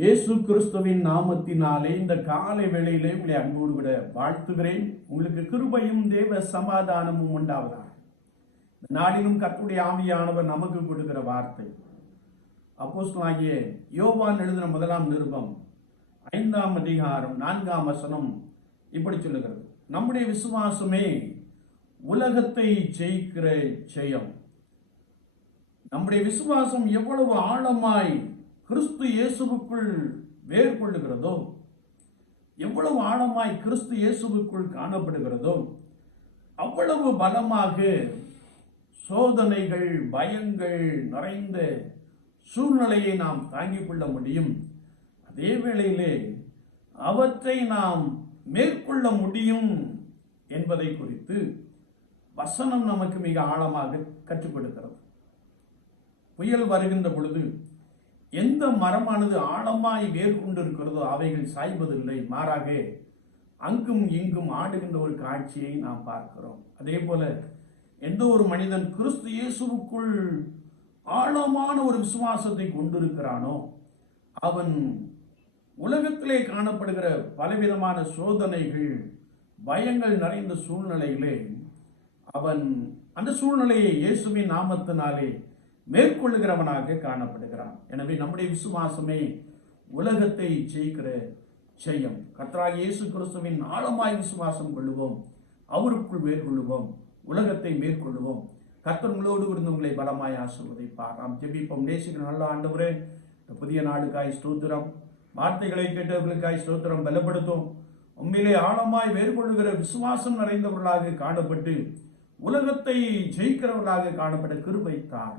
இயேசு கிறிஸ்துவின் நாமத்தினாலே இந்த காலை வேளையிலே உங்களை அன்போடு விட வாழ்த்துகிறேன். உங்களுக்கு கிருபையும் தேவ சமாதானமும் உண்டாவதாக. நாளிலும் கர்த்தருடைய ஆவியானவர் நமக்கு கொடுக்கிற வார்த்தை. அப்போஸ்தலனாகிய யோவான் எழுதின முதலாம் நிருபம் ஐந்தாம் அதிகாரம் நான்காம் வசனம் இப்படி சொல்லுகிறது. நம்முடைய விசுவாசமே உலகத்தை ஜெயிக்கிற ஜெயம். நம்முடைய விசுவாசம் எவ்வளவு ஆழமாய் கிறிஸ்து இயேசுவுக்குள் வேர் கொள்ளுகிறதோ எவ்வளவு ஆழமாய் கிறிஸ்து இயேசுவுக்குள் காணப்படுகிறதோ அவ்வளவு பலமாக சோதனைகள் பயங்கள் நிறைந்த சூழ்நிலையை நாம் தாங்கிக் கொள்ள முடியும். அதே வேளையிலே அவற்றை நாம் மேற்கொள்ள முடியும் என்பதை குறித்து வசனம் நமக்கு மிக ஆழமாக கற்றுக் கொடுக்கிறது. புயல் வருகின்ற பொழுது எந்த மரமானது ஆழமாய் வேர் கொண்டிருக்கிறதோ அவைகள் சாய்வதில்லை. மாறாக அங்கும் இங்கும் ஆடுகின்ற ஒரு காட்சியை நாம் பார்க்கிறோம். அதே போல எந்த ஒரு மனிதன் கிறிஸ்து இயேசுவுக்குள் ஆழமான ஒரு விசுவாசத்தை கொண்டிருக்கிறானோ அவன் உலகத்திலே காணப்படுகிற பலவிதமான சோதனைகள் பயங்கள் நிறைந்த சூழ்நிலையிலே அவன் அந்த சூழ்நிலையை இயேசுவின் நாமத்தினாலே மேற்கொள்ளுகிறவனாக காணப்படுகிறான். எனவே நம்முடைய விசுவாசமே உலகத்தை ஜெயிக்கிற ஜெயம். கத்ரா இயேசு கிறிஸ்துவின் ஆழமாய் விசுவாசம் கொள்ளுவோம். அவருக்குள் மேற்கொள்ளுவோம். உலகத்தை மேற்கொள்ளுவோம். கர்த்தர்களோடு இருந்து உங்களை பலமாய் ஆசிர்வதிப்பார். நாம் ஜெபிப்போம். நேசிக்கிற நல்ல ஆண்டவரே இந்த புதிய நாடுக்காய் ஸ்தோத்திரம். வார்த்தைகளை கேட்டவர்களுக்காய் ஸ்தோத்திரம். பலப்படுத்தும் உண்மையிலே ஆழமாய் மேற்கொள்ளுகிற விசுவாசம் நிறைந்தவர்களாக காணப்பட்டு உலகத்தை ஜெயிக்கிறவர்களாக காணப்பட கிருபைத்தார்